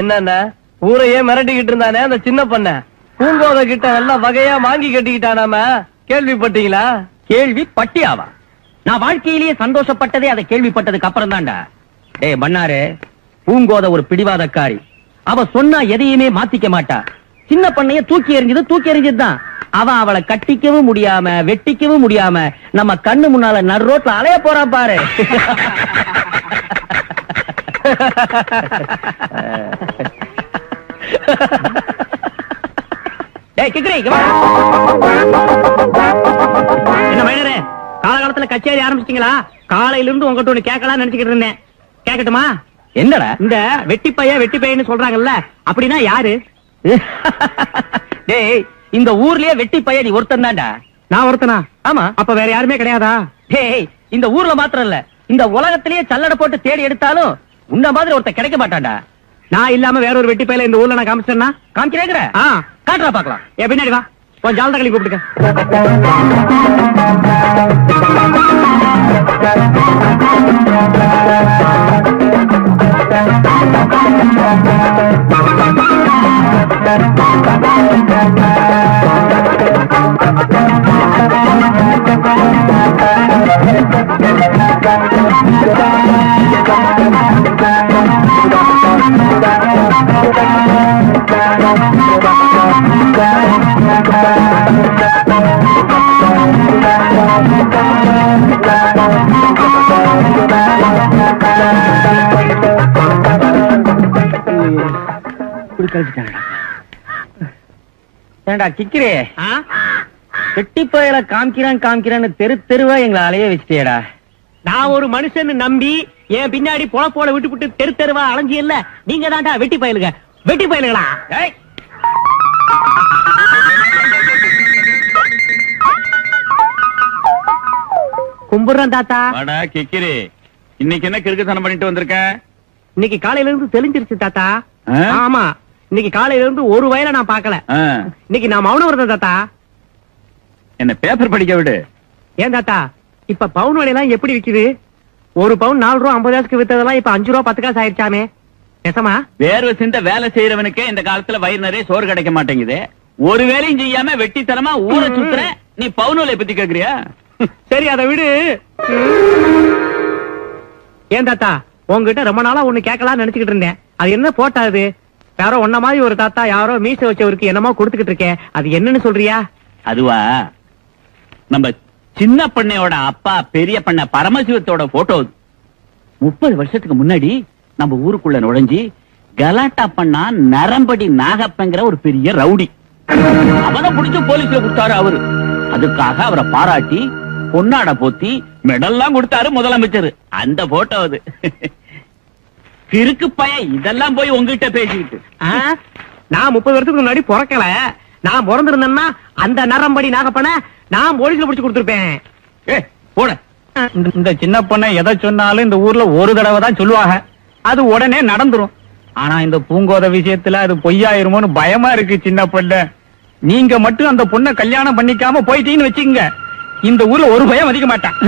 என்னன்னா ஊரையே மிரட்டிக்கிட்டு இருந்தானே அந்த சின்ன பொண்ண பூங்கோத கிட்ட நல்லா வகையா வாங்கி கட்டிக்கிட்டானாம கேள்விப்பட்டீங்களா? கேள்வி பட்டியாவா? நான் வாழ்க்கையிலேயே சந்தோஷப்பட்டதே அதை கேள்விப்பட்டதுக்கு அப்புறம் தான்டா. டேய் மன்னாரு, பூங்கோத ஒரு பிடிவாதக்காரி. அவ சொன்னா எதையுமே மாத்திக்க மாட்டா. சின்ன பண்ணைய தூக்கி எறிஞ்சதுதான். அவன் அவளை கட்டிக்கவும் முடியாம வெட்டிக்கவும் முடியாம நம்ம கண்ணு முன்னால நடு ரோட்ல அலைய போறான் பாரு. என்ன மைனரே, காலகாலத்துல கச்சேரி ஆரம்பிச்சிட்டீங்களா? காலையில இருந்து உங்ககிட்ட ஒண்ணு கேட்கலாம்னு நினைச்சுக்கிட்டு இருந்தேன். கேட்கட்டுமா? என்னடா இந்த வெட்டி பையன்னு சொல்றாங்கல்ல, அப்படின்னா யாரு? டேய், இந்த ஊர்லயே வெட்டி பையன் நீ ஒருத்தன் தான்டா. நான் ஒருத்தனா? ஆமா. அப்ப வேற யாருமே கிடையாதா? டேய், இந்த ஊர்ல மாத்திரம் இல்ல, இந்த உலகத்திலேயே சல்லடை போட்டு தேடி எடுத்தாலும் உன்ன மாதிரி ஒருத்தன் கிடைக்க மாட்டான்டா. நான் இல்லாம வேற ஒரு வெட்டி பையல இந்த ஊர்ல நான் காமிச்சேன்னா காமிக்கிறேங்கிற? காட்டுறா பாக்கலாம். ஏன் பின்னாடி வா, கொஞ்சம் ஜால் தகலி கூப்பிட்டுக்க. ஏண்டா கிக்கிரே, வெட்டி பயில காமிக்கிறான்னு தெரு தெருவா எங்களை அலைய வச்சுட்டேடா. நான் ஒரு மனுஷன் நம்பி என் பின்னாடி பொழப்போட விட்டு தெரு தெருவா அலைஞ்சி இல்ல. நீங்க தான்டா வெட்டி பயலுகளா? கும்பிடுறேன் தாத்தா. கிக்கிரே, இன்னைக்கு என்ன கிறுக்குத்தனம் பண்ணிட்டு வந்திருக்க? இன்னைக்கு காலையில இருந்து தெளிஞ்சிருச்சு தாத்தா. ஆமா, இன்னைக்கு காலையில இருந்து ஒரு வயலை நான் பாக்கல. இன்னைக்கு நான் மௌனம் வருதேன் தாத்தா. என்ன பேப்பர் படிக்க விடு. ஏன் தாத்தா, இப்ப பவுன் விலையெல்லாம் எப்படி விக்குது? ஒரு பவுன் 4 ரூபா 50 காசுக்கு வித்ததெல்லாம் இப்ப 5 ரூபா 10 காசு ஆயிடுச்சாமே. நெசமா? வேர்வை சிந்த வேலை செய்யறவனுக்கே இந்த காலத்துல வயிறு நிறைய சோறு கிடைக்க மாட்டேங்குது. ஒரு வேலையும் செய்யாம வெட்டித்தனமா ஊரை சுத்துற நீ பவுன் விலையை பத்தி கேக்குறியா? சரி, அதை விடு. ஏன் தாத்தா, உங்ககிட்ட ரொம்ப நாளா ஒண்ணு கேட்கலாம்னு நினைச்சுக்கிட்டு இருந்தேன். அது என்ன போட்டா? அது யாரோ ஒன்ன மாதிரி ஒரு தாத்தா யாரோ மீச வச்சவருக்கு என்னமோ கொடுத்துக்கிட்டு இருக்கேன். அது என்னன்னு சொல்றியா? அதுவா, நம்ம சின்ன பண்ணையோட அப்பா பெரிய பண்ண பரமசிவத்தோட போட்டோ. 30 வருஷத்துக்கு முன்னாடி நம்ம ஊருக்குள்ள நுழைஞ்சி கலாட்டா பண்ணா நரம்படி நாகப்பங்கிற ஒரு பெரிய ரவுடி. அவனை பிடிச்சு போலீஸ்ல கொடுத்தாரு அவரு. அதுக்காக அவரை பாராட்டி பொன்னாட போத்தி மெடல்லாம் கொடுத்தாரு முதலமைச்சர். அந்த போட்டோ அது. கிறுக்கு பையன் இதெல்லாம் போய் உங்ககிட்ட பேசிக்கிட்டு. நான் 30 வருஷத்துக்கு முன்னாடி பிறக்கல. நான் பிறந்திருந்தேன்னா அந்த நரம்படி நாகப்பன நான் போலீஸ்ல பிடிச்சு கொடுத்திருப்பேன். போட. இந்த சின்ன பொண்ணை எதை சொன்னாலும் இந்த ஊர்ல ஒரு தடவை தான் சொல்லுவாங்க. அது உடனே நடந்துரும். ஆனா இந்த பூங்கோத விஷயத்துல அது பொய்யாயிருமோன்னு பயமா இருக்கு. சின்ன பொண்ணு, நீங்க மட்டும் அந்த பொண்ணை கல்யாணம் பண்ணிக்காம போயிட்டீங்கன்னு வச்சுக்கங்க, இந்த ஊர்ல ஒரு பயம் அதிக மாட்டான்.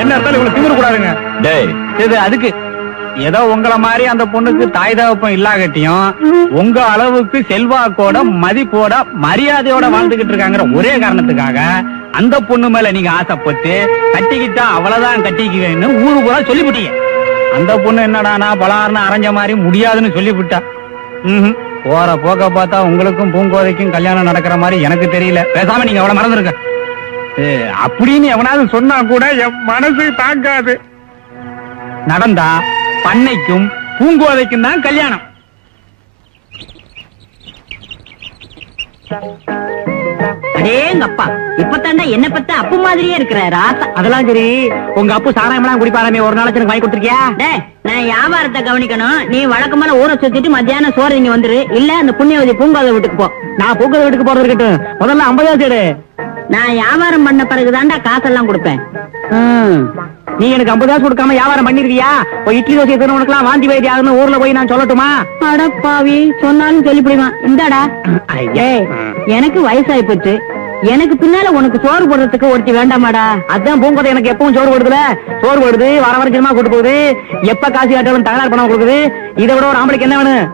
என்ன இருந்தாலும் இவ்வளவு திமிர கூடாதுங்க. இது அதுக்கு ஏதோ உங்கள மாதிரி அந்த பொண்ணுக்கு தாய் தகப்பம் இல்லாகட்டியும் உங்க அளவுக்கு செல்வாக்கோட மதிப்போட மரியாதையோட வாழ்ந்துகிட்டு இருக்காங்கிற ஒரே காரணத்துக்காக அந்த பொண்ணு மேல நீங்க ஆசைப்பட்டு கட்டிக்கிட்டா அவ்வளவுதான் கட்டிக்குவேன்னு ஊரு பூரா சொல்லிவிட்டீங்க. அந்த பொண்ணு என்னடானா பலாருன்னு அரைஞ்ச மாதிரி முடியாதுன்னு சொல்லிவிட்டா. போற போக்க பார்த்தா உங்களுக்கும் பூங்கோதைக்கும் கல்யாணம் நடக்கிற மாதிரி எனக்கு தெரியல. பேசாம நீங்க அவளை மறந்துருங்க. அப்படின்னு எவனாவது சொன்னா கூட என் மனசு தாங்காது. நடந்தா பண்ணைக்கும் பூங்கோதைக்கும் தான் கல்யாணம். அடேங்கப்பா, இப்பதாண்டா என்ன பத்த அப்பு மாதிரியே இருக்கிற ராசா. அதெல்லாம் சரி, உங்க அப்பு சாராயமெல்லாம் குடிப்பாராமே, ஒரு நாளைக்கு எனக்கு வாங்கி கொடுத்துருக்கியா? நான் வியாபாரத்தை கவனிக்கணும். நீ வழக்கமான ஊரை சுத்திட்டு மத்தியானம் சோறு இங்க வந்துரு. இல்ல அந்த புண்ணியவதி பூங்காத வீட்டுக்கு போ. நான் பூங்காத வீட்டுக்கு போறது இருக்கட்டும், முதல்ல 50 எடு. நான் வியாபாரம் பண்ண பிறகுதான்டா காசெல்லாம் கொடுப்பேன். நீ எனக்கு 50 காசு கொடுக்காம வியாபாரம் பண்ணிருக்கியா? இட்லி தோசை திருவனுக்குலாம் வாந்தி வைத்தி ஆகுன்னு ஊர்ல போய் நான் சொல்லட்டுமா? அடப்பாவி, சொன்னாலும் சொல்லிவிடுவான். இந்தாடா, எனக்கு வயசாயி போச்சு. எனக்கு பின்னால உனக்கு சோறு போடுறதுக்கு ஒருத்தி வேண்டாமாடா? அதான் பூங்கோதை எனக்கு எப்பவும் சோறு போடுதுல, சோறு போடுது, வர வர சினிமா கூட்டு போகுது, எப்ப காசு காட்டாலும் தகராறு பணம் கொடுக்குது. இதை விட ஒரு ஆம்பளைக்கு என்ன வேணும்?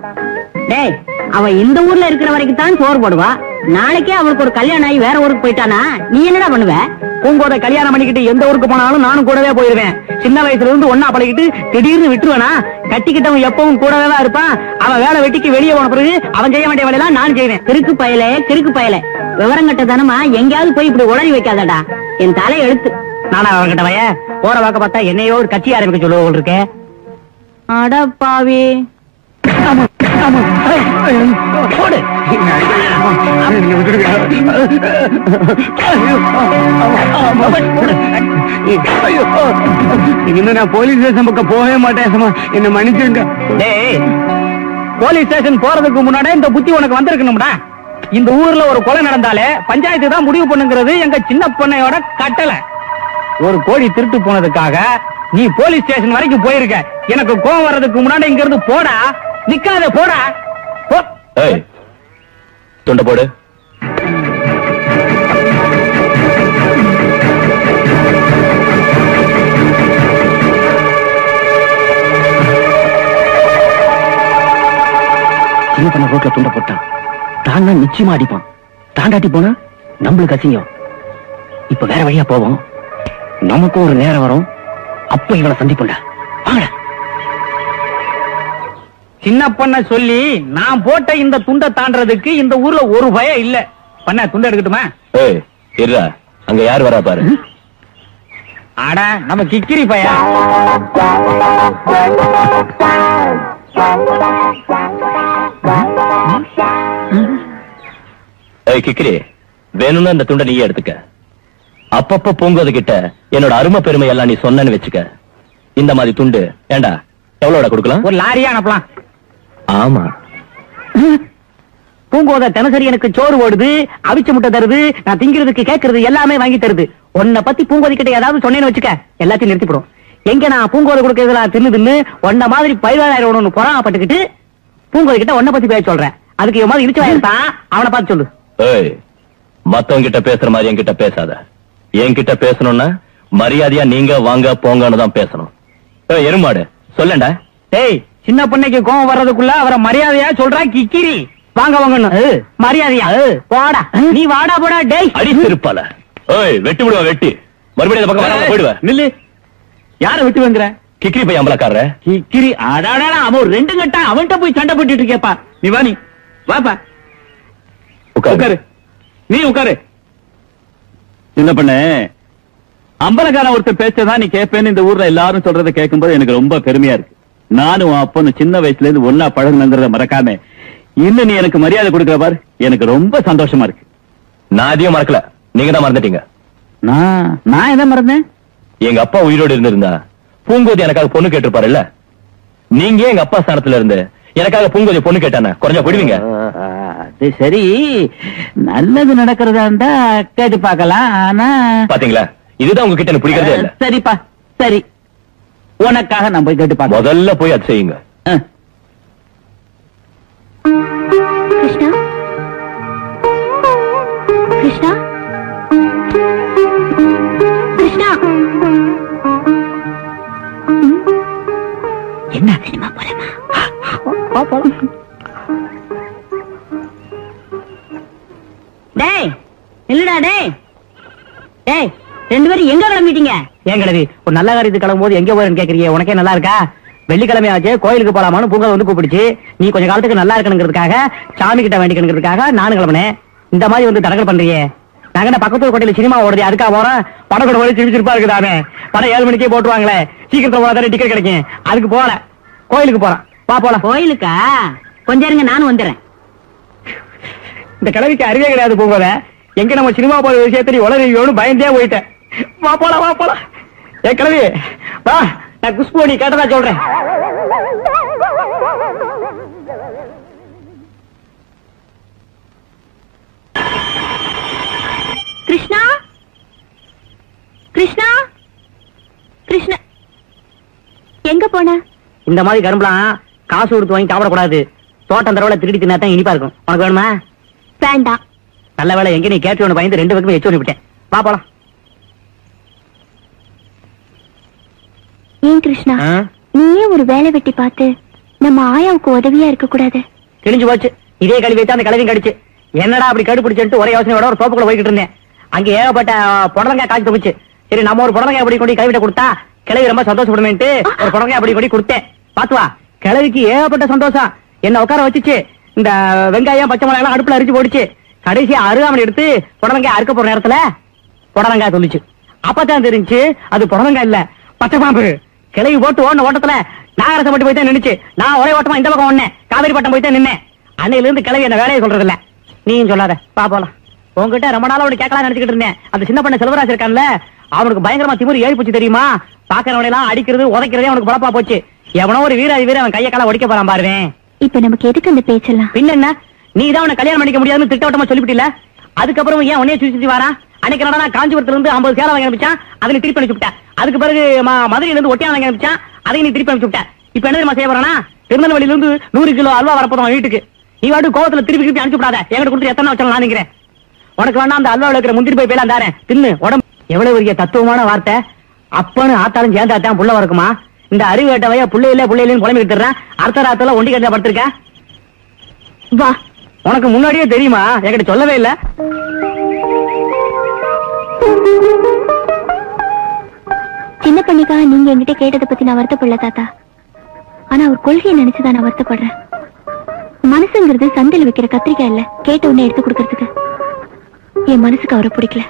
டேய், அவ இந்த ஊர்ல இருக்கிற வரைக்கும் தான் சோறு போடுவா. நாளைக்கே அவளுக்கு ஒரு கல்யாணம் ஆகி வேற ஊருக்கு போயிட்டானா நீ என்னடா பண்ணுவ? பூங்கோதை கல்யாணம் பண்ணிக்கிட்டு எந்த ஊருக்கு போனாலும் நானும் கூடவே போயிருவேன். சின்ன வயசுல இருந்து ஒன்னா பழகிட்டு திடீர்னு விட்டுருவேனா? கட்டிக்கிட்டவன் எப்பவும் கூடவே தான் இருப்பான். அவன் வேலை வெட்டிக்கு வெளியே போன பிறகு அவன் செய்ய வேண்டிய வேலையெல்லாம் நான் செய்வேன். கிறுக்கு பயலே விவரம் கட்ட தானமா எங்கேயாவது போய் இப்படி உளறி வைக்காதடா. என் தலை எழுத்து. நானா அவர்கிட்ட வய போற வாக்க பார்த்தா என்னையோ ஒரு கட்சி ஆரம்பிக்க சொல்லுவோம் இருக்கேன். அட பாவி. போடு. இன்னும் நான் போலீஸ் ஸ்டேஷன் பக்கம் போகவே மாட்டேன். என்ன மன்னிச்சுங்க. டேய், போலீஸ் ஸ்டேஷன் போறதுக்கு முன்னாடி இந்த புத்தி உனக்கு வந்திருக்கணும்டா. இந்த ஊர்ல ஒரு கொலை நடந்தாலே பஞ்சாயத்து தான் முடிவு பண்ணுங்கிறது எங்க சின்ன பொண்ணையோட கட்டளை. ஒரு கோழி திருட்டு போனதுக்காக நீ போலீஸ் ஸ்டேஷன் வரைக்கும் போயிருக்க. எனக்கு கோவம் வர்றதுக்கு முன்னாடி இங்க இருந்து போடா. நிக்காத, போடா. போ. துண்ட போடு. சின்ன பண்ண ரோட்ல துண்ட போட்டான். தாண்டா நிச்சயமா அடிப்பான். தாண்டாட்டி போனா நம்மளுக்கு அசிங்கம். இப்ப வேற வழியா போவோம். நமக்கும் ஒரு நேரம் வரும். அப்ப இவனை சந்திப்போம்டா. வாங்கடா. சின்ன பண்ண சொல்லி நான் போட்ட இந்த துண்டை தாண்டறதுக்கு இந்த ஊர்ல ஒரு பயம் இல்ல. பண்ண துண்டை எடுக்கட்டுமா? இருடா, அங்க யார் வரா பாரு. ஆட நம்ம கிக்கிரி பையா. கிக்கிரி, வேணும்னா இந்த துண்டை நீயே எடுத்துக்க. அப்பப்ப பூங்கோது கிட்ட என்னோட அருமை பெருமை எல்லாம் நீ சொன்னு வச்சுக்க. இந்த மாதிரி துண்டு ஏண்டா எவ்வளோட கொடுக்கலாம்? ஒரு லாரியா அனுப்பலாம். ஆமா, பூங்கோத தினசரி எனக்கு சோறு ஓடுது, அவிச்ச முட்டை தருது, நான் திங்கிறதுக்கு கேட்கறது எல்லாமே வாங்கி தருது. உன்னை பத்தி பூங்கோதி கிட்ட ஏதாவது சொன்னேன்னு வச்சுக்க, எல்லாத்தையும் நிறுத்திப்படும். எங்க நான் பூங்கோத கொடுக்கறதுலாம் தின்னு ஒன்ன மாதிரி பயிராயிரம் பொறாமப்பட்டுக்கிட்டு பூங்கோதி கிட்ட உன்னை பத்தி பேச சொல்றேன். அதுக்கு இவன் மாதிரி இடிச்சு வாயிருப்பான். அவனை பார்த்து சொல்லு. மத்தவங்க கிட்ட பேசுற மாதிரி என்கிட்ட பேசாத. என்கிட்ட பேசணும்னா மரியாதையா நீங்க வாங்க போங்கன்னு தான் பேசணும். எருமாடு சொல்லண்டா. டேய், சின்ன பொண்ணைக்கு கோவம் வர்றதுக்குள்ள அவரை மரியாதையா சொல்றா கிக்கிரி. வாங்க வாங்கன்னு மரியாதையா வாடா. நீ வாடா போடா. டேய், அடி திருப்பால. வெட்டி விடுவா, வெட்டி மறுபடியும் இந்த பக்கம் போயிடுவேன். நில்லு. யார விட்டு வாங்குற? கிக்கிரி பையன் அம்பலக்காரர. கிக்கிரி அடாடா, அவன் ரெண்டு கட்டா அவன்கிட்ட போய் சண்டை போட்டுட்டு இருக்கேப்பா. நீ வா, நீ வாப்பா. உட்காரு, நீ உட்காரு. என்ன பண்ண? அம்பலக்காரன் ஒருத்தர் பேச்சதான் நீ கேட்பேன்னு இந்த ஊர்ல எல்லாரும் சொல்றதை கேட்கும்போது எனக்கு ரொம்ப பெருமையா இருக்கு. நானும் அப்பன்னு சின்ன வயசுல இருந்து ஒன்னா பழகுனங்கிறத மறக்காம இன்னும் நீ எனக்கு மரியாதை கொடுக்கிற பாரு, எனக்கு ரொம்ப சந்தோஷமா இருக்கு. நான் அதையும் மறக்கல, நீங்க தான் மறந்துட்டீங்க. நான் என்ன மறந்தேன்? எங்க அப்பா உயிரோடு இருந்திருந்தா பூங்கோதி எனக்காக பொண்ணு கேட்டிருப்பாரு இல்ல. நீங்க எங்க அப்பா ஸ்தானத்துல இருந்து எனக்காக பூங்கோதி பொண்ணு கேட்டானே கொஞ்சம் விடுவீங்க. அது சரி, நல்லது நடக்கிறதா இருந்தா கேட்டு பார்க்கலாம். ஆனா பாத்தீங்களா, இதுதான் உங்ககிட்ட எனக்கு பிடிக்கிறதே இல்ல. சரிப்பா, சரி, உனக்காக நான் போய் கேட்டு பார்க்க. முதல்ல போய் அது செய்யுங்க. கிருஷ்ணா, கிருஷ்ணா, கிருஷ்ணா. என்ன சினிமா போலாமா? டேய் இல்லடா. டேய் டேய், ரெண்டு பேரும் எங்க கிளம்பிட்டீங்க? ஏன் கிளவி, ஒரு நல்ல காரியத்துக்கு கிளம்பும் போது எங்க போறேன்னு கேக்குறீங்க? உனக்கே நல்லா இருக்கா? வெள்ளிக்கிழமை ஆச்சு, கோயிலுக்கு போலாமான்னு பூங்கா வந்து கூப்பிடுச்சு. நீ கொஞ்ச காலத்துக்கு நல்லா இருக்கணுங்கிறதுக்காக, சாமி கிட்ட வேண்டிக்கணுங்கிறதுக்காக நானும் கிளம்பினேன். இந்த மாதிரி வந்து தடங்கள் பண்றியே. நாங்க பக்கத்து கோட்டையில சினிமா ஓடுது, அதுக்காக போறோம். படம் கூட போய் சிரிச்சிருப்பா இருக்குதானே. படம் 7 மணிக்கே போட்டுவாங்களே, சீக்கிரத்துல போனா டிக்கெட் கிடைக்கும். அதுக்கு போல கோயிலுக்கு போறோம். வா போலாம். கோயிலுக்கா? கொஞ்சம் இருங்க, நானும் வந்துடுறேன். இந்த கிழவிக்கு அறிவே கிடையாது பூங்கோத. எங்க நம்ம சினிமா போற விஷயத்தை உலகம் பயந்தே போயிட்டேன். வா போலாம், வா போலாம். ஏ கிழவி வா, நான் குஷ்பு நீ கேட்டதா சொல்றேன். கிருஷ்ணா, கிருஷ்ணா, கிருஷ்ணா, எங்க போன? இந்த மாதிரி கரும்புலாம் காசு கொடுத்து வாங்கி சாப்பிடக்கூடாது. தோட்டம் தரவுல திருடி தின்னா தான் இனிப்பா இருக்கும். உனக்கு வேணுமா? வேண்டாம். நல்ல வேலை எங்க நீ கேட்டு ஒன்று பயந்து 2 பக்கமே எச்சோடி விட்டேன். வா போலாம். ஏன் கிருஷ்ணா, நீயே ஒரு வேலை வெட்டி பார்த்து நம்ம ஆயாவுக்கு உதவியா இருக்க கூடாது? கிழிஞ்சு போச்சு. இதே கழுவி வச்சா அந்த கழுவியும் கடிச்சு. என்னடா அப்படி கடுப்பிடிச்சுட்டு ஒரே யோசனையோட ஒரு தோப்புக்குள்ள போய்கிட்டு இருந்தேன். அங்க ஏகப்பட்ட புடலங்காய் காய்ச்சி போச்சு. சரி நம்ம ஒரு புடலங்காய் அப்படி கொண்டு கைவிட்ட கொடுத்தா கிழவி ரொம்ப சந்தோஷப்படுமேன்ட்டு ஒரு புடலங்காய் அப்படி கொண்டு கொடுத்தேன். பாத்துவா, கிழவிக்கு ஏகப்பட்ட சந்தோஷம். என்ன உட்கார வச்சுச்சு. இந்த வெங்காயம் பச்சை மிளகாய் எல்லாம் அடுப்புல அரிச்சு போடுச்சு. கடைசியா அருகாமணி எடுத்து புடலங்காய் அறுக்க போற நேரத்துல புடலங்காய் சொல்லிச்சு. அப்பதான் தெரிஞ்சு அது புடலங்காய் இல்ல, பச்சை பாம்பு. கிளவி போட்டு ஓடின ஓட்டத்துல நாகரசம் மட்டும் போய் தான் நின்னுச்சு. நான் ஒரே ஓட்டமா இந்த பக்கம் ஒண்ணே காவேரி பட்டம் போய் தான் நின்னேன். அன்னையில இருந்து கிளவி என்ன வேலையை சொல்றது இல்ல. நீயும் சொல்லாத, பா போலாம். உங்ககிட்ட ரொம்ப நாளா அவனுக்கு கேட்கலாம் நினைச்சுக்கிட்டு இருந்தேன். அந்த சின்ன பண்ண செல்வராஜ் இருக்கான்ல, அவனுக்கு பயங்கரமா திமிரு ஏறி போச்சு தெரியுமா? பாக்கிறவனை எல்லாம் அடிக்கிறது உதைக்கிறதே அவனுக்கு பழப்பா போச்சு. எவனோ ஒரு வீராதி வீரன் அவன் கையை கால ஒடிக்க போறான் பாருவேன். இப்ப நமக்கு எதுக்கு அந்த பேச்செல்லாம்? பின்ன என்ன, நீ தான் அவனை கல்யாணம் பண்ணிக்க முடியாதுன்னு திட்டவட்டமா சொல்லிவிட்டில. அதுக்கப்புறம் ஏன் உன்னைய சுத்தி வரா? அன்னைக்கு நான் காஞ்சிபுரத்துல இருந்து 50 சேலை வாங்கி அனுப்பிச்சான், அதை நீ திருப்பி அனுப்பிச்சு விட்ட. அதுக்கு பிறகு மதுரையில இருந்து ஒட்டியா வாங்கி அனுப்பிச்சான், அதை நீ திருப்பி அனுப்பிச்சு விட்ட. இப்ப என்ன செய்ய போறானா? திருநெல்வேலியில இருந்து 100 கிலோ அல்வா வரப்போதும் வீட்டுக்கு. நீ வாட்டு கோவத்துல திருப்பி அனுப்பிச்சு விடாத. என்கிட்ட கொடுத்து எத்தனை வச்சாலும் நான் நினைக்கிறேன். உனக்கு வேணா அந்த அல்வாவில் இருக்கிற முந்திரி போய் பேலாம் தாரேன், தின்னு உடம்பு. எவ்வளவு பெரிய தத்துவமான வார்த்தை. அப்பன்னு ஆத்தாலும் சேர்ந்தாத்தான் புள்ள வரக்குமா? இந்த அறிவு கேட்டவையா புள்ளையில புள்ளையிலன்னு புலம்பிக்கிட்டுறான். அடுத்த ராத்துல ஒண்டி கட்டில படுத்திருக்க. வா, உனக்கு முன்னாடியே தெரியுமா? என்கிட்ட சொல்லவே இல்ல. சின்ன பண்ணிக்கா நீங்க என்கிட்ட கேட்டதை பத்தி நான் வருத்தப்படல தாத்தா. ஆனா அவர் கொள்கையை நினைச்சுதான் நான் வருத்தப்படுறேன். மனசுங்கிறது சந்தையில வைக்கிற கத்திரிக்காய் இல்ல, கேட்ட உடனே எடுத்து கொடுக்கறதுக்கு. என் மனசுக்கு அவரை பிடிக்கல.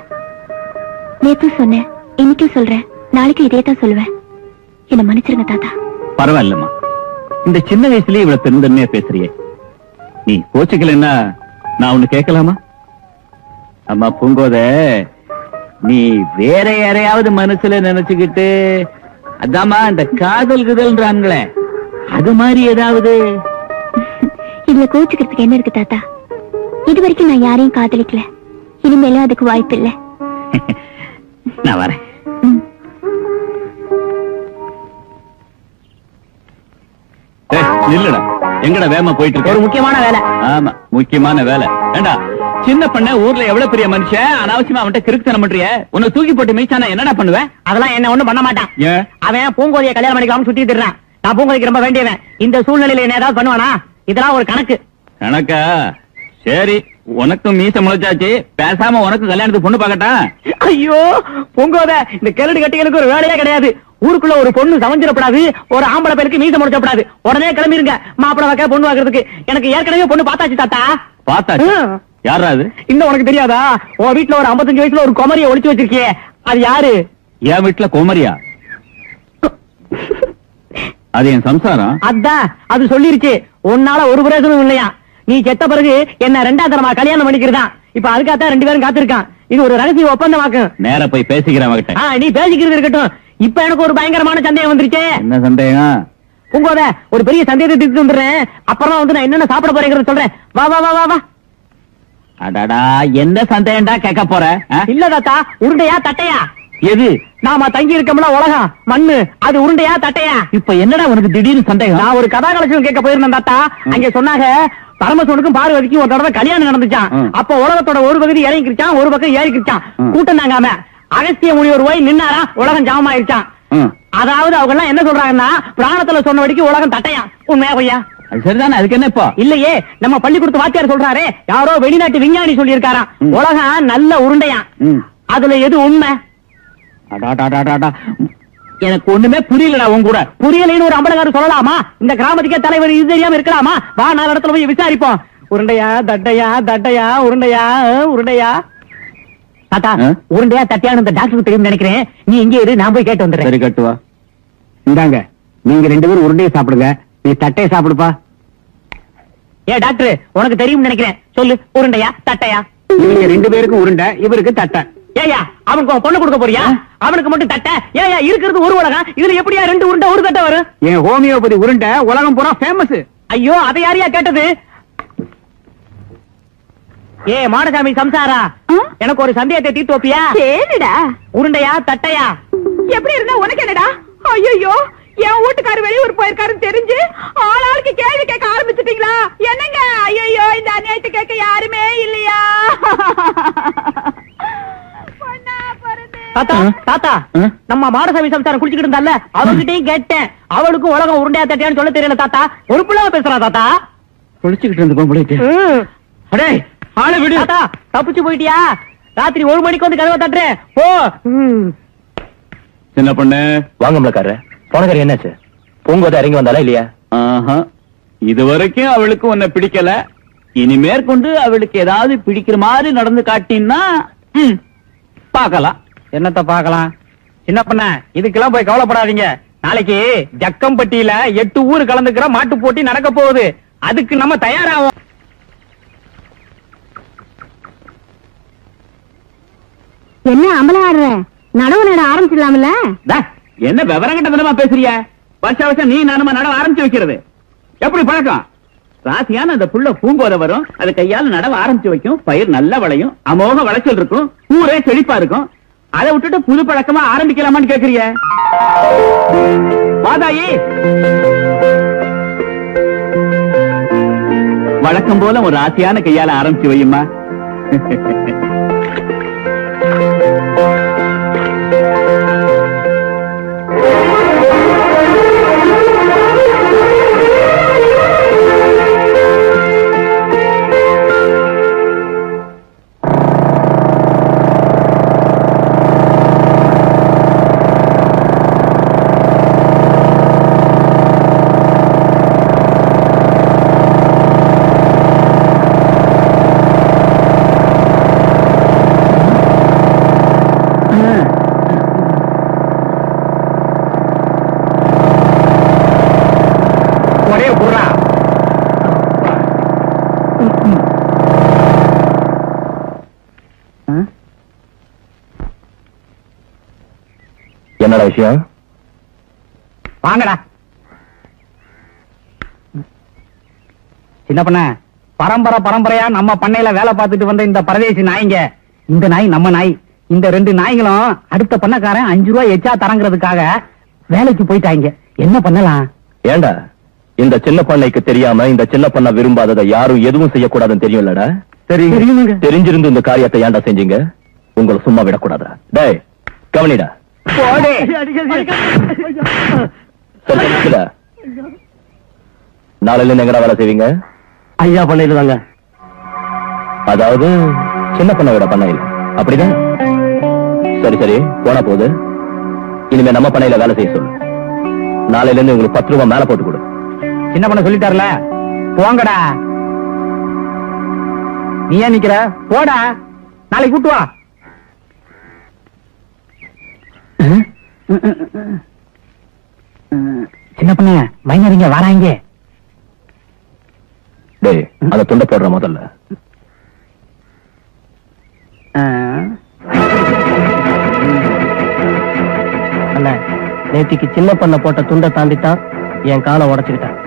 நேத்தும் சொன்னேன், இன்னைக்கும் சொல்றேன், நாளைக்கு இதே தான் சொல்லுவேன். என்ன மன்னிச்சிருங்க தாத்தா. பரவாயில்லம்மா, இந்த சின்ன வயசுலயே இவ்வளவு பெருந்தன்மையா பேசுறியே. நீ கோச்சுக்கலன்னா நான் ஒண்ணு கேட்கலாமா? அம்மா பூங்கோத, நீ வேற யாரையாவது மனசுல நினைச்சுக்கிட்டு அதாம்மா இந்த காதல் குதல்ன்றாங்களே, அது மாதிரி ஏதாவது? இதுல கோச்சுக்கிறதுக்கு என்ன இருக்கு தாத்தா? இது வரைக்கும் நான் யாரையும் காதலிக்கல, இனிமேலும் அதுக்கு வாய்ப்பு இல்ல. நான் வரேன். இல்லடா, எங்கடா வேகமா போயிட்டு இருக்க? ஒரு முக்கியமான வேலை. ஆமா, முக்கியமான வேலை. ஏண்டா சின்ன பண்ண ஊர்ல எவ்வளவு பெரிய மனுஷன், அனாவசியமா அவன்கிட்ட கிறுக்குத்தனம் பண்றிய? உன்னை தூக்கி போட்டு மீச்சானா என்னடா பண்ணுவேன்? அதெல்லாம் என்ன ஒண்ணும் பண்ண மாட்டான். ஏன்? அவன் பூங்கோதைய கல்யாணம் பண்ணிக்கலாம்னு சுத்தி திடுறான். நான் பூங்கோதைக்கு ரொம்ப வேண்டியவன். இந்த சூழ்நிலையில என்ன ஏதாவது பண்ணுவானா? இதெல்லாம் ஒரு கணக்கு. கணக்கா? சரி, உனக்கும் மீச முளைச்சாச்சு, பேசாம உனக்கு கல்யாணத்துக்கு பொண்ணு பாக்கட்டா? ஐயோ பூங்கோத, இந்த கேரடு கட்டிகளுக்கு ஒரு வேலையே கிடையாது. ஊருக்குள்ள ஒரு பொண்ணு சமைஞ்சிடப்படாது, ஒரு ஆம்பளை பேருக்கு மீச முளைச்சப்படாது. உடனே கிளம்பிருங்க மாப்பிள வைக்க பொண்ணு வாக்குறதுக்கு. எனக்கு ஏற்கனவே பொண்ணு பார்த்தாச்சு தாத்தா. பார்த்தாச்சு? யாரா அது? இன்னும் உனக்கு தெரியாதா? உன் வீட்டுல ஒரு 55 வயசுல ஒரு குமரியை ஒளிச்சு வச்சிருக்கியே, அது யாரு? என் வீட்டுல கோமரியா? அது என் சம்சாரம். அதான் அது சொல்லிருச்சு. உன்னால ஒரு பிரயோஜனம் இல்லையா? நீ செத்த பிறகு என்ன 2ஆம் தரமா கல்யாணம் பண்ணிக்கிறதா? இப்ப அதுக்காகத்தான் 2 பேரும் காத்திருக்கான். இது ஒரு ரகசிய ஒப்பந்தமாக்கும். நேர போய் பேசிக்கிறேன் அவகிட்ட. நீ பேசிக்கிறது இருக்கட்டும். இப்ப எனக்கு ஒரு பயங்கரமான சந்தேகம் வந்துருச்சு. என்ன சந்தேகம்? பூங்கோத, ஒரு பெரிய சந்தேகத்தை தீர்த்து வந்துடுறேன். அப்புறம் வந்து நான் என்னென்ன சாப்பிட போறேங்கிறத சொல்றேன். வா வா வா வா வா. அடாடா, எந்த சந்தேகம்டா கேட்க போற? இல்ல தாத்தா, உருண்டையா தட்டையா? எது? நாம தங்கி இருக்கோம்ல உலகம் மண்ணு, அது உருண்டையா தட்டையா? இப்ப என்னடா உனக்கு திடீர்னு சந்தேகம்? நான் ஒரு கதாகலட்சம் கேட்க போயிருந்தேன் தாத்தா. அங்க சொன்னாங்க பரமசிவனுக்கும் பார்வதிக்கும் ஒரு தடவை கல்யாணம் நடந்துச்சான். அப்ப உலகத்தோட ஒரு பகுதி இறங்கிருச்சான், ஒரு பக்கம் ஏறிக்கிருச்சான். கூட்டம் தாங்காம அகஸ்திய முனிவர் போய் நின்னாரா, உலகம் ஜாமமாயிருச்சான். அதாவது அவங்க எல்லாம் என்ன சொல்றாங்கன்னா, பிராணத்துல சொன்ன வரைக்கும் உலகம் தட்டையா. உண்மையா பொய்யா? சரிதானே, அதுக்கு என்ன இப்போ? இல்லையே, நம்ம பள்ளிக்கூடத்து வாத்தியார் சொல்றாரே, யாரோ வெளிநாட்டு விஞ்ஞானி சொல்லி இருக்காராம், உலகம் நல்ல உருண்டையா. அதுல எது உண்மை? எனக்கு ஒண்ணுமே புரியலடா. உன் கூட புரியலைன்னு ஒரு அம்பலகாரர் சொல்லலாமா? இந்த கிராமத்துக்கே தலைவர் இது தெரியாம இருக்கலாமா? வா, 4 இடத்துல போய் விசாரிப்போம். உருண்டையா தட்டையா, தட்டையா உருண்டையா, உருண்டையா தாத்தா? உருண்டையா தட்டையான்னு இந்த டாக்டருக்கு தெரியும் நினைக்கிறேன். நீ இங்கே இரு, நான் போய் கேட்டு வந்துடுறேன். சரி, கட்டுவா. இந்தாங்க, நீங்க 2 பேரும் உருண்டையை சாப்பிடுங்க, நீ தட்டையை சாப்பிடுப்பா. ஏ டாக்டர், உனக்கு தெரியும் நினைக்கிறேன், சொல்லு, உருண்டையா தட்டையா? நீங்க 2 பேருக்கும் உருண்டை, இவருக்கு தட்டை. ஏயா அவனுக்கு பொண்ணு கொடுக்க போறியா? அவனுக்கு மட்டும் தட்டை? ஏயா இருக்கிறது ஒரு உலகம், இதுல எப்படியா 2 உருண்டை ஒரு தட்டை வரும்? என் ஹோமியோபதி உருண்டை உலகம் பூரா ஃபேமஸ். ஐயோ, அதை யாரையா கேட்டது? ஏ மாடசாமி சம்சாரா, எனக்கு ஒரு சந்தேகத்தை தீர்த்து வைப்பியா? கேளுடா. உருண்டையா தட்டையா? எப்படி இருந்தா உனக்கு என்னடா? ஐயோ, என் வீட்டுக்காரர் வெளியூர் போயிருக்காருன்னு தெரிஞ்சு ஆளாளுக்கு கேள்வி கேட்க ஆரம்பிச்சுட்டீங்களா? என்னங்க? ஐயோ, இந்த அநியாயத்தை கேட்க யாருமே இல்லையா? தாத்தா தாத்தா நம்ம மாடசாமி சம்சாரம் குடிச்சுக்கிட்டு இருந்தால அவகிட்டையும் கேட்டேன். அவளுக்கும் உலகம் உருண்டையா தட்டியான்னு சொல்ல தெரியல தாத்தா. ஒரு பிள்ளைவ பேசுறா தாத்தா. குளிச்சுக்கிட்டு இருந்து பொம்பளைக்கு அடே ஆளை விடு. தாத்தா தப்பிச்சு போயிட்டியா? ராத்திரி 1 மணிக்கு வந்து கதவை தட்டுறேன். போ. சின்ன பொண்ணு வாங்கம்லக்கார போனக்கார என்னாச்சு? பூங்கோதை இறங்கி வந்தாலா இல்லையா? இது வரைக்கும் அவளுக்கு உன்னை பிடிக்கல. இனி மேற்கொண்டு அவளுக்கு ஏதாவது பிடிக்கிற மாதிரி நடந்து காட்டினா பாக்கலாம். என்னத்த பாக்கலாம்? சின்ன பண்ண இதுக்கெல்லாம் போய் கவலைப்படாதீங்க. நாளைக்கு ஜக்கம்பட்டியில 8 ஊர் கலந்துக்கிற மாட்டு போட்டி நடக்க போகுது. அதுக்கு நம்ம தயாராகும். என்ன அமல ஆடுற? நடவு நட ஆரம்பிச்சிடலாம்ல? என்ன விவரம் கட்டதனமா பேசுறிய? வருஷம் வருஷம் நீ நானுமா நடவ ஆரம்பிச்சு வைக்கிறது எப்படி பழக்கம்? ராசியான அந்த புள்ள பூங்கோதை வரும். அது கையால நடவ ஆரம்பிச்சு வைக்கும். பயிர் நல்ல விளையும். அமோக விளைச்சல் இருக்கும். ஊரே செழிப்பா இருக்கும். அதை விட்டுட்டு புது பழக்கமா ஆரம்பிக்கலாமான்னு கேக்குறிய? வாதாயி வழக்கம் போல ஒரு ராசியான கையால ஆரம்பிச்சு வையுமா. என்னடா விஷயம்? வாங்கடா. சின்ன பண்ண பரம்பரையா நம்ம பண்ணையில வேலை பார்த்துட்டு வந்த இந்த பரதேசி நாய்ங்க. இந்த நாய் நம்ம நாய். இந்த 2 நாய்களும் அடுத்த பண்ணக்காரன் 5 ரூபாய் எச்சா தரங்கிறதுக்காக வேலைக்கு போயிட்டாங்க. என்ன பண்ணலாம்? ஏண்டா இந்த சின்ன பண்ணைக்கு தெரியாம இந்த சின்ன பண்ண விரும்பாததை யாரும் எதுவும் செய்யக்கூடாதுன்னு தெரியும்லடா? தெரியுங்க. தெரிஞ்சிருந்து இந்த காரியத்தை ஏன்டா செஞ்சீங்க? உங்களை சும்மா விடக்கூடாதா? டேய் கவனிடா. நாளைல இருந்து எங்கடா வேலை செய்வீங்க? ஐயா பண்ணையில தாங்க. அதாவது சின்ன பண்ண விட பண்ணையில, அப்படிதான்? சரி சரி போனா போகுது. இனிமே நம்ம பண்ணையில வேலை செய்ய சொல்லு. நாளையில இருந்து உங்களுக்கு 10 ரூபாய் மேல போட்டு கொடு. சின்ன பண்ண சொல்லிட்டாருல, போங்கடா. நீ ஏன் நிக்கிற? போடா, நாளைக்கு கூட்டு வா. சின்ன பண்ண மைனரிங்க வராங்க. டேய் அந்த துண்டை போடுற முதல்ல. நேத்திக்கு சின்ன பண்ண போட்ட துண்டை தாண்டிட்டான், என் காலை உடைச்சுக்கிட்டான்.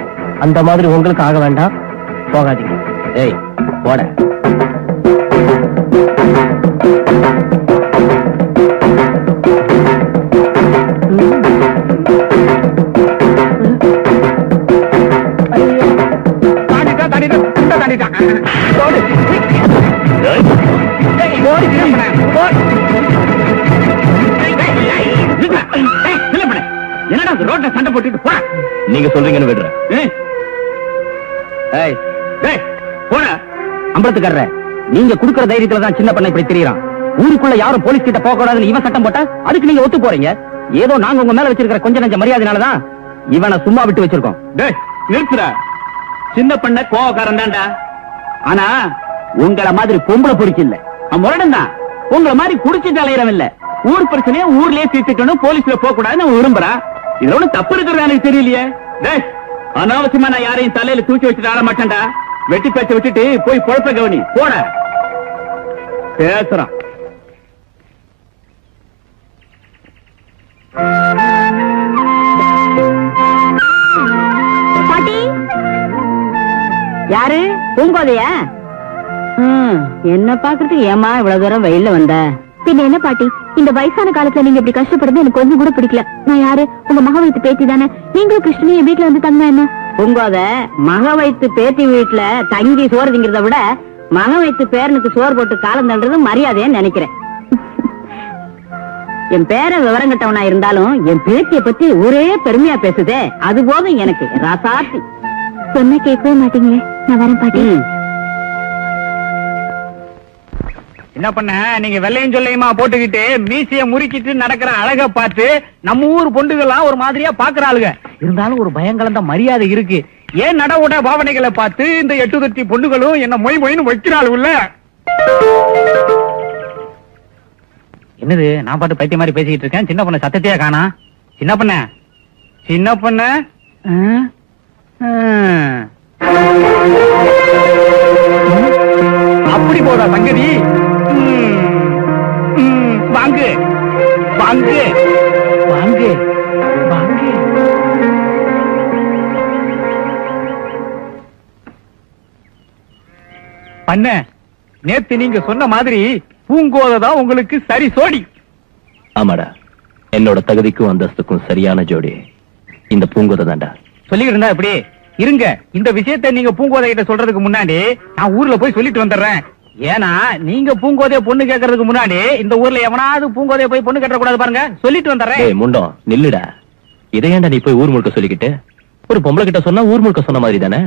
அந்த மாதிரி உங்களுக்கு ஆக வேண்டாம், போகாதீங்க. ஏய் போட. என்னடா ரோட்ல சண்டை போட்டுட்டு போற? நீங்க சொல்றீங்கன்னு விடுறேன். போன அம்பலத்துக்காரர, நீங்க குடுக்கிற தைரியத்துல தான் சின்ன பண்ண இப்படி தெரியறான். ஊருக்குள்ள யாரும் போலீஸ் கிட்ட போக கூடாதுன்னு இவன் சட்டம் போட்டா அதுக்கு நீங்க ஒத்து போறீங்க. ஏதோ நாங்க உங்க மேல வச்சிருக்கிற கொஞ்ச நஞ்ச மரியாதைனாலதான் இவனை சும்மா விட்டு வச்சிருக்கோம். நிறுத்துற. சின்ன பண்ண கோவக்காரன் தான்டா. ஆனா உங்களை மாதிரி பொம்பளை பிடிக்கல. முரடன் தான். உங்களை மாதிரி குடிச்சிட்டு அலையிறவன் இல்ல. ஊர் பிரச்சனைய ஊர்லயே தீர்த்துக்கணும், போலீஸ்ல போக கூடாதுன்னு விரும்புறான். இதுல ஒண்ணு தப்பு இருக்கிறது எனக்கு தெரியலையே. அனாவசியமா நான் யாரையும் தலையில தூக்கி வச்சுட்டு ஆட மாட்டேன்டா. வெட்டி பேச்ச விட்டுட்டு போய் பொழப்ப கவனி. போட பேசுறான். பாட்டி யாரு? பூங்கோதையா? என்ன பாக்குறதுக்கு ஏமா இவ்வளவு தூரம் வெயில்ல வந்த? பின்ன என்ன பாட்டி, இந்த வயசான காலத்துல நீங்க இப்படி கஷ்டப்படுறது எனக்கு கொஞ்சம் கூட பிடிக்கல. நான் யாரு? உங்க மக வைத்து பேத்தி தானே. நீங்களும் கிருஷ்ணன் என் வீட்டுல வந்து தங்கினா என்ன? பூங்கோத மக வைத்து பேத்தி வீட்டுல தங்கி சோறுங்கிறத விட மகன் வைத்து பேரனுக்கு சோறு போட்டு காலம் தள்ளுறது மரியாதைன்னு நினைக்கிறேன். என் பேர விவரம் கட்டவனா இருந்தாலும் என் பேத்திய பத்தி ஒரே பெருமையா பேசுதே, அது போதும் எனக்கு. ராசாத்தி சொன்ன கேட்கவே மாட்டீங்களே. நான் வரேன் பாட்டி. என்ன பண்ண, நீங்க வெள்ளையும் சொல்லையுமா போட்டுக்கிட்டு மீசைய முறுக்கிட்டு நடக்கிற அழக பார்த்து நம்ம ஊர் பொண்டுகள்லாம் ஒரு மாதிரியா பாக்குறாளுங்க. இருந்தாலும் ஒரு பயங்கலந்த மரியாதை இருக்கு. ஏன் நட உட பாவனைகளை பார்த்து இந்த 8 தொட்டி பொண்ணுகளும் என்ன மொய் மொயின்னு வைக்கிறாளுல்ல. என்னது, நான் பாட்டு பைத்திய மாதிரி பேசிக்கிட்டு இருக்கேன். சின்ன பொண்ணு சத்தத்தையே காணா. சின்ன பொண்ண, சின்ன பொண்ண, அப்படி போதா சங்கதி. வாங்கு வாங்கு வாங்கு வாங்கு. பண்ண, நேத்து நீங்க சொன்ன மாதிரி பூங்கோதான் உங்களுக்கு சரி சோடி. ஆமாடா, என்னோட தகுதிக்கும் அந்தஸ்துக்கும் சரியான ஜோடி இந்த பூங்கோதை தான்டா. சொல்லிட்டு இருந்தா எப்படி இருங்க. இந்த விஷயத்தை நீங்க பூங்கோதை கிட்ட சொல்றதுக்கு முன்னாடி நான் ஊர்ல போய் சொல்லிட்டு வந்துடுறேன். ஏன்னா நீங்க பூங்கோதைய பொண்ணு கேட்கறதுக்கு முன்னாடி இந்த ஊர்ல எவனாவது பூங்கோதைய போய் பொண்ணு கட்ட கூடாது பாருங்க. சொல்லிட்டு வந்துடுறேன். முண்டம் நில்லுடா. இதையாண்டா நீ போய் ஊர் முழுக்க சொல்லிக்கிட்டு? ஒரு பொம்பளை கிட்ட சொன்னா ஊர் முழுக்க சொன்ன மாதிரி தானே.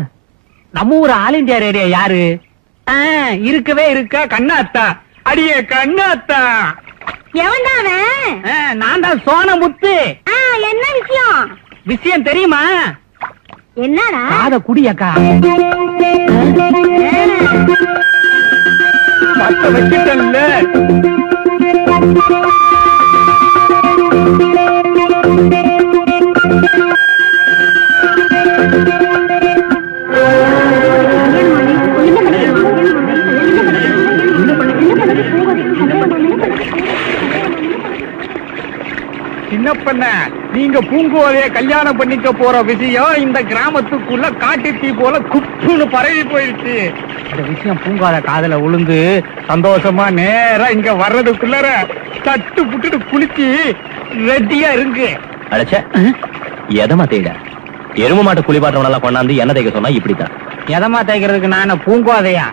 நம்ம ஊர் ஆல் இந்தியா ரேடியோ யாரு? இருக்கவே இருக்கா கண்ணாத்தா. அடியே கண்ணாத்தா. எவன்டாவே? நான் தான் சோனமுத்து. என்ன விஷயம்? விஷயம் தெரியுமா? என்னடா? காத குடியக்கா. பத்த வச்சிட்டல்ல. சின்ன பண்ண, நீங்க பூங்கோதைய கல்யாணம் பண்ணிக்க போற விஷயம் இந்த கிராமத்துக்குள்ள காட்டு தீ போல குப்புன்னு பரவி போயிடுச்சு. இந்த விஷயம் பூங்காத காதல உளுந்து சந்தோஷமா நேரா இங்க வர்றதுக்குள்ள தட்டு புட்டுட்டு குளிச்சு ரெட்டியா இருக்கு. அடைச்ச எதமா தேட எரும மாட்டு குளிப்பாட்டவனெல்லாம் கொண்டாந்து என்ன தேய்க்க சொன்னா இப்படித்தான். எதமா தேய்க்கிறதுக்கு நான் பூங்கோதையா?